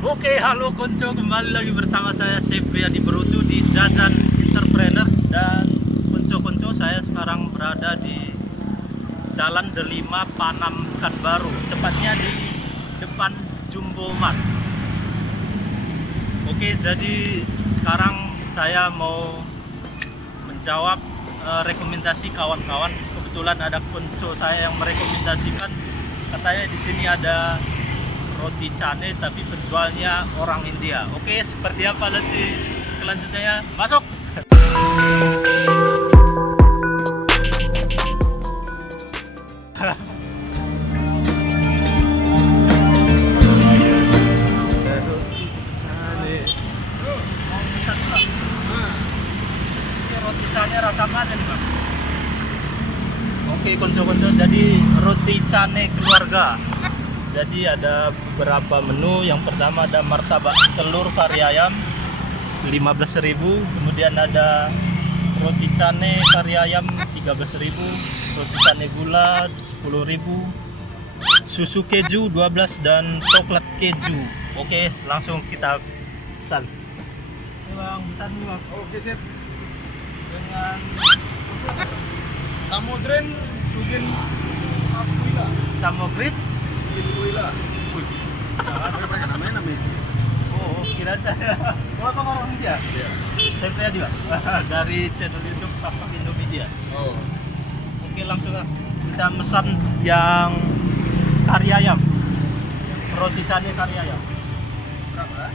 Oke, halo konco, kembali lagi bersama saya Sepriadi Berutu di Jajan Entrepreneur. Dan konco-konco, saya sekarang berada di Jalan Delima Panam Pekanbaru, tepatnya di depan Jumbo Mart. Oke, jadi sekarang saya mau menjawab rekomendasi kawan-kawan. Kebetulan ada konco saya yang merekomendasikan, katanya di sini ada roti cane tapi penjualnya orang India. Oke, seperti apa nanti kelanjutannya? Masuk. Roti cane rasa mana nih, Bang? Oke, konco-konco, jadi roti cane keluarga. Jadi ada beberapa menu. Yang pertama ada martabak telur kari ayam 15.000, kemudian ada roti cane kari ayam 13.000, roti cane gula 10.000, susu keju 12 dan coklat keju. Oke, langsung kita pesan. Bang, pesan dulu, Bang. Oke, sip. Dengan Samudren Sugin Akuila. samogrit. Akuila. Wih, Ada banyak namanya. oh, kira saya. Oh, apa orang India? Iya. Saya Priadi, Pak. Dari channel YouTube Papak Indonesia. Oh. Oke, langsung lah. Kita pesan yang kari ayam. Roti cane kari ayam. Berapa?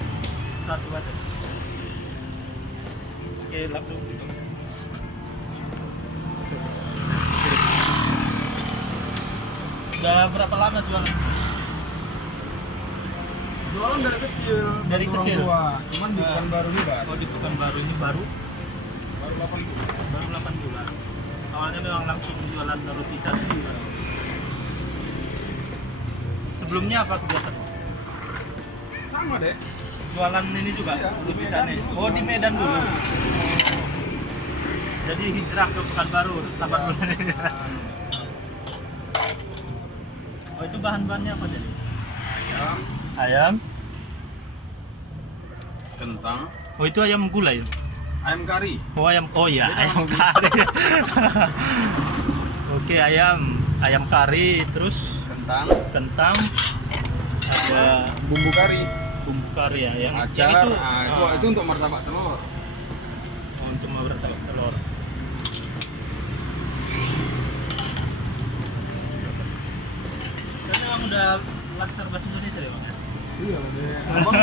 Satu aja. Oke, langsung. Udah berapa lama jualan? Jualan dari kecil. Dari orang kecil? Tua. Cuman di Pekanbaru ini, Pak. Oh, di Pekanbaru ini baru Baru 8 bulan. 8 bulan. Awalnya memang langsung jualan roti cane juga. Sebelumnya apa kegiatan? Sama deh. Jualan ini juga, Iya, di roti Medan cane. dulu. Oh, di Medan dulu. Ah. Jadi hijrah ke Pekanbaru 8 bulan ini. Oh, itu bahan-bahannya apa jadi? Ayam, Ayam. kentang, Oh, itu ayam gulai. ayam kari. Oh, ayam. Oh ya, Beda ayam sama kari. Oke, ayam kari, terus Kentang, kentang, ada bumbu kari, bumbu kari ya, yang acar. itu. Itu untuk martabak telur. Oh, untuk martabak telur. Karena memang udah lancar bahasa Indonesia ya, Bang. Iya, deh. Abang,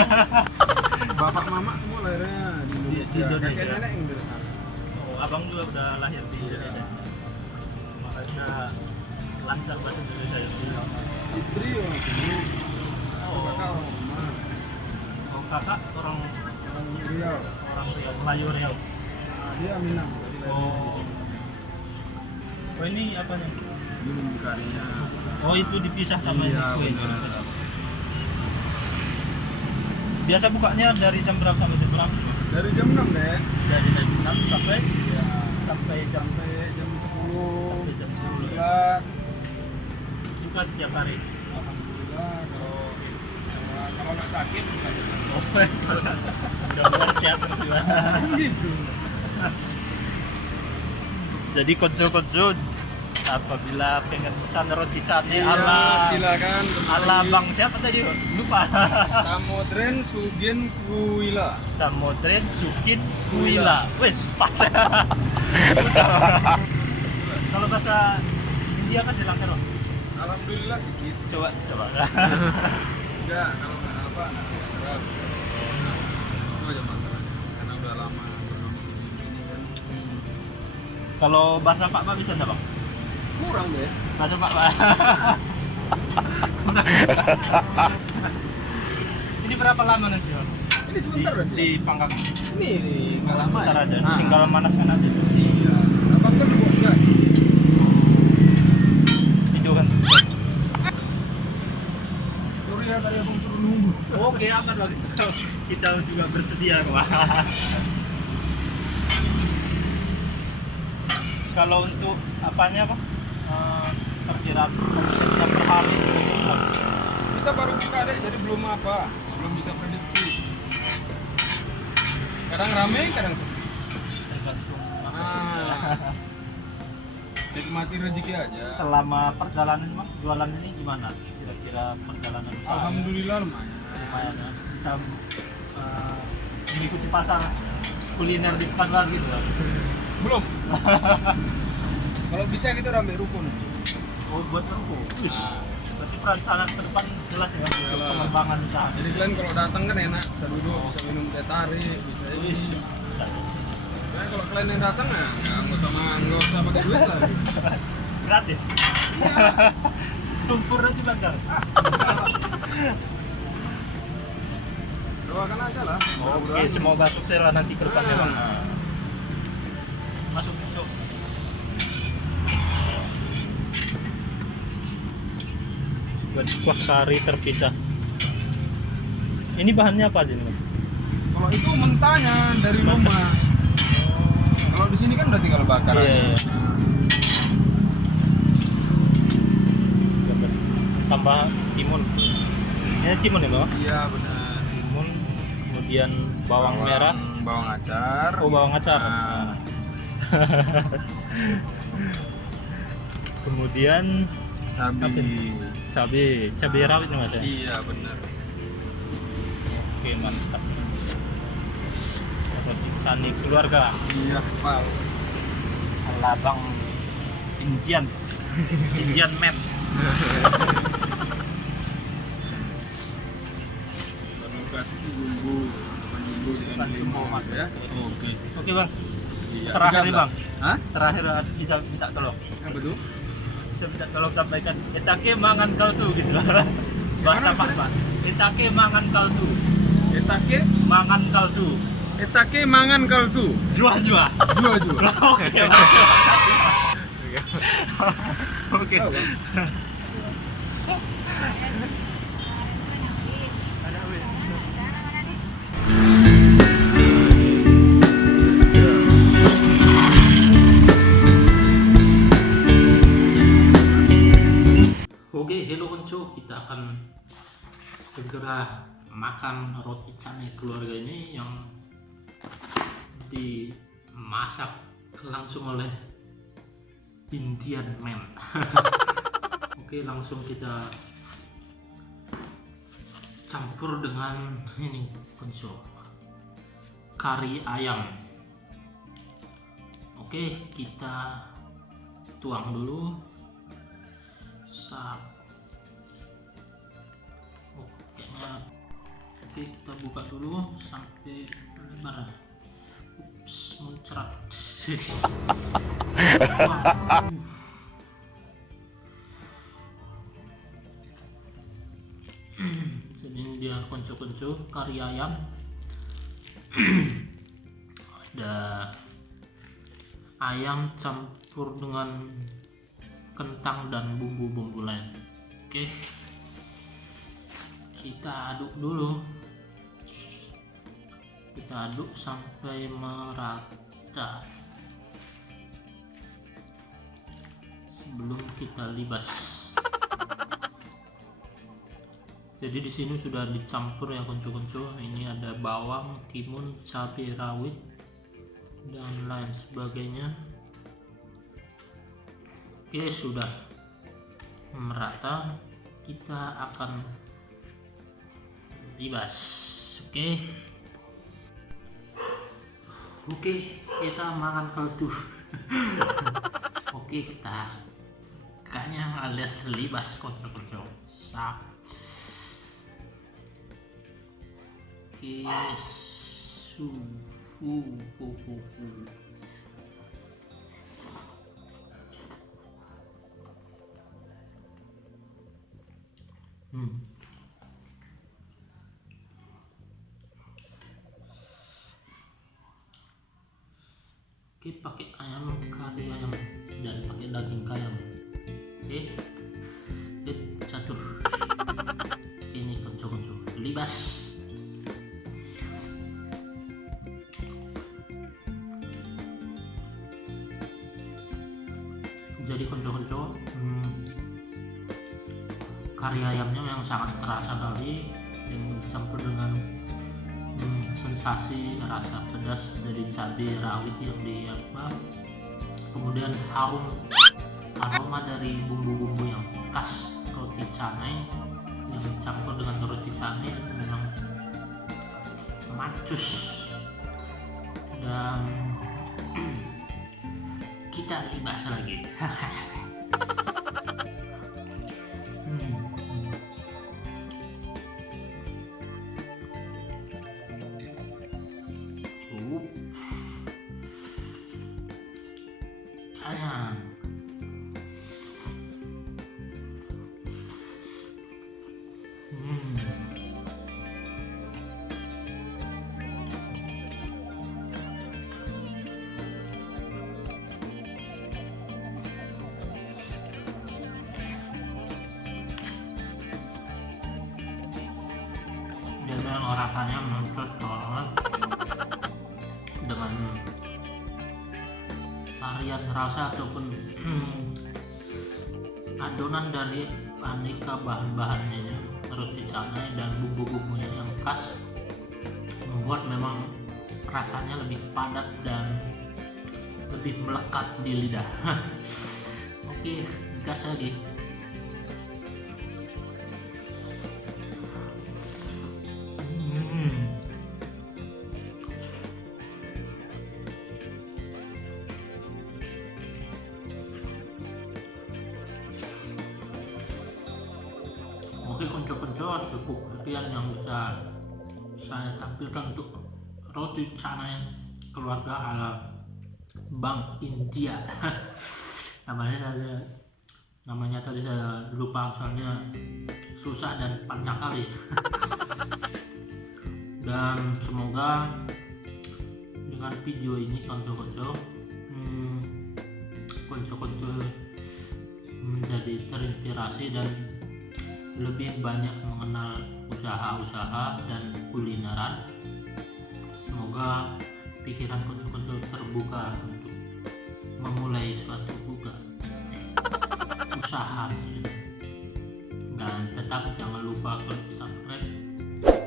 bapak mama semua lahirnya di Indonesia. Indonesia. Kakek nenek yang dari sana. Oh, abang juga udah lahir di Indonesia. Makanya lancar bahasa Indonesia ya. Istri orang sini. Oh. Kakak orang rumah. Oh, kakak orang Orang Riau. Riau, Melayu Riau. Nah, dia Minang. Oh. Oh, ini apa nih? Ini bumbu karinya. Oh, itu dipisah sama Iya, ini kuenya. benar. Biasa bukanya dari jam berapa sampai jam berapa? Dari jam 6 deh. Dari jam 6 sampai Ya, sampai jam jam 10. sampai jam 10. 11. Buka setiap hari. Alhamdulillah kalau nggak sakit bukan. Oh, mudah-mudahan sehat terus juga. Gitu. Jadi konco-konco, apabila pengen pesan roti cane Iya, ala silakan. Bang siapa tadi? Lupa. Samudren Sugin Kuila. Samudren Sukin Kuila. Wes, pas. Kalau bahasa India kan silangkan, Bang. Alhamdulillah sedikit. Coba. Enggak, kalau nggak apa nggak keras. Itu aja masalahnya. Karena udah lama berdomisili di sini kan. Kalau bahasa Pak Pak bisa nggak, Bang? Kurang deh. Bahasa Pak Pak. Ini berapa lama nanti, Bang? Ini sebentar deh. Di panggang. Ini nggak lama. Bentar ya? aja. Nah, Tinggal manaskan aja. Iya. Abang kan buat enggak? Video kan. Sorry ya tadi abang suruh nunggu. Oke, akan lagi. Kita juga bersedia, Wah. Kalau untuk apanya, Pak? Perkiraan omsetnya per hari. Kita baru buka deh, jadi belum apa. belum bisa prediksi. Kadang rame, kadang sepi. Tergantung Ah, nikmati rezeki aja. selama perjalanan Mas jualan ini gimana kira-kira perjalanan usahanya? Alhamdulillah lumayan. Lumayan ya, bisa mengikuti pasar kuliner di Pekanbaru gitu kan? Belum. Kalau bisa kita udah ambil rukun. Oh buat aku. Berarti perancangan ke depan jelas ya untuk Jelas. pengembangan usaha. Jadi kalian kalau datang kan enak, bisa duduk, bisa minum teh tarik, bisa ini. Wis, bisa. Nah, kalau kalian yang datang ya nggak usah pakai duit lah. Gratis. Tumpur nanti bakar. Doakan aja lah. Oke, semoga sukses lah nanti ke depannya Bang. Ah. Masuk masuk. Buat kuah kari terpisah. Ini bahannya apa aja nih Mas? Kalau itu mentahnya dari rumah. Kalau di sini kan udah tinggal bakar Iya, aja. iya. Tambah timun. Ini timun ya Bang? Iya benar. Timun, kemudian bawang merah. Bawang acar. Oh bawang acar. Nah. Kemudian Cabai. cabai rawit nih Mas ya? Iya benar. Oke mantap. Roti Sani keluarga. Iya Pak. Alabang Indian man. Baru kasih bumbu dengan Bukan limau bumbu, Mas. ya. Oke. Oke Bang, Iya, terakhir nih 13. Bang. Hah? Terakhir kita minta tolong. Apa tuh? Bisa minta tolong sampaikan etake mangan kau tuh gitu. Bahasa Pak Pak. Etake mangan kau tuh. Etake Mangan kau tuh. mangan kaldu. Jua. Dua. Oke. Oke. Oke, hello konco, kita akan segera makan roti canai keluarga ini yang dimasak langsung oleh Indian man. Oke, langsung kita campur dengan ini konco, kari ayam. Oke, kita tuang dulu. Oke, kita buka dulu sampai lebar. Ups, muncrat. Jadi ini dia konco-konco kari ayam. Ada ayam campur dengan kentang dan bumbu-bumbu lain. Oke, kita aduk dulu, kita aduk sampai merata sebelum kita libas. Jadi di sini sudah dicampur ya konco-konco. Ini ada bawang, timun, cabai rawit dan lain sebagainya. Oke, sudah merata, kita akan libas. Oke, kita makan kaldu. Oke, kita kayaknya alias libas konco-konco. Sap. Oke, Oke, pakai ayam kari ayam dan pakai daging ayam. Oke, satu. Ini konco-konco libas. Jadi konco-konco, kari ayamnya yang sangat terasa kali, yang dicampur dengan sensasi rasa pedas dari cabai rawit yang kemudian aroma dari bumbu-bumbu yang khas roti canai yang dicampur dengan roti canai itu memang macus. Dan kita ibas lagi. Sayang. Dan memang rasanya mantap banget dengan varian rasa ataupun adonan dari aneka bahan-bahannya, roti canai dan bumbu-bumbunya yang khas membuat memang rasanya lebih padat dan lebih melekat di lidah. Oke, gas lagi. Oke konco-konco, cukup sekian yang bisa saya tampilkan untuk roti canai keluarga ala Bank India. namanya tadi saya lupa soalnya susah dan panjang kali. Dan semoga dengan video ini konco-konco menjadi terinspirasi dan lebih banyak mengenal usaha-usaha dan kulineran. Semoga pikiran konco-konco terbuka untuk memulai suatu usaha maksudnya. Dan tetap jangan lupa klik subscribe,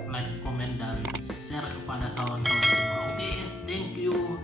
like, komen, dan share kepada kawan-kawan semua. Oke, thank you.